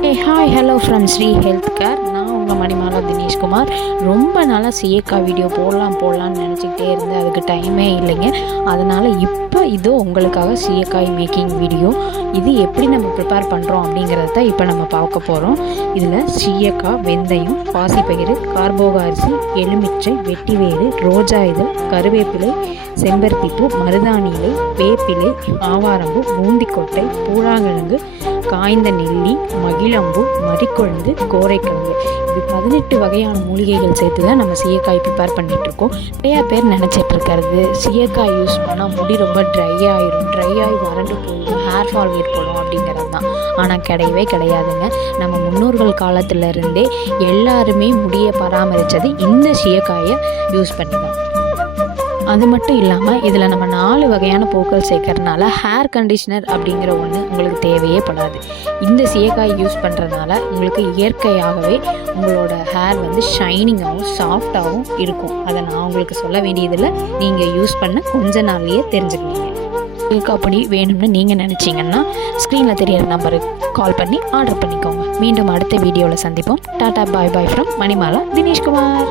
Hi hello from Sri health care. நான் உங்கள் மணிமாலா தினேஷ்குமார். ரொம்ப நாளாக சிஏக்காய் வீடியோ போடலான்னு நினச்சிக்கிட்டே இருந்தேன். அதுக்கு டைமே இல்லைங்க. அதனால் இப்போ இதோ உங்களுக்காக சிஏக்காய் மேக்கிங் வீடியோ. இது எப்படி நம்ம ப்ரிப்பேர் பண்ணுறோம் அப்படிங்கிறத தான் இப்போ நம்ம பார்க்க போகிறோம். இதில் சீயக்காய், வெந்தயம், பாசிப்பயிறு, கார்போக அரிசி, எலுமிச்சை, வெட்டிவேறு, ரோஜா இதழ், கருவேப்பிலை, செம்பருத்திப்பூ, மருதாணி இலை, வேப்பிலை, ஆவாரம்பூ, பூந்திக்கொட்டை, பூழாங்கிழங்கு, காய்ந்த நெல்லி, மகிழம்பூ, மறிக்கொழுந்து, கோரைக்கிழங்கு, இது 18 வகையான மூலிகைகள் சேர்த்து தான் நம்ம சீயக்காய் ப்ரிப்பேர் பண்ணிகிட்ருக்கோம். நிறையா பேர் நினச்சிட்ருக்கிறது சீயக்காய் யூஸ் பண்ணால் முடி ரொம்ப ட்ரை ஆகி வறண்டு போயிடும், ஹேர் ஃபால் ஏற்படும் அப்படிங்கிறது தான். ஆனால் கிடையவே கிடையாதுங்க. நம்ம முன்னோர்கள் காலத்திலருந்தே எல்லாருமே முடியை பராமரித்தது இந்த சீயக்காயை யூஸ் பண்ணி தான். அது மட்டும் இல்லாமல் இதில் நம்ம 4 வகையான பூக்கள் சேர்க்கறதுனால ஹேர் கண்டிஷ்னர் அப்படிங்கிற ஒன்று உங்களுக்கு தேவையே படாது. இந்த சீயக்காய் யூஸ் பண்ணுறதுனால உங்களுக்கு இயற்கையாகவே உங்களோட ஹேர் வந்து ஷைனிங்காகவும் சாஃப்டாகவும் இருக்கும். அதை நான் உங்களுக்கு சொல்ல வேண்டியதில்லை, நீங்கள் யூஸ் பண்ண கொஞ்ச நாள்லேயே தெரிஞ்சுக்குவீங்க. உங்களுக்கு அப்படி வேணும்னு நீங்கள் நினச்சிங்கன்னா ஸ்க்ரீனில் தெரியிற நம்பருக்கு கால் பண்ணி ஆர்டர் பண்ணிக்கோங்க. மீண்டும் அடுத்த வீடியோவில் சந்திப்போம். டாடா பாய் பாய் ஃப்ரம் மணிமாலா தினேஷ்குமார்.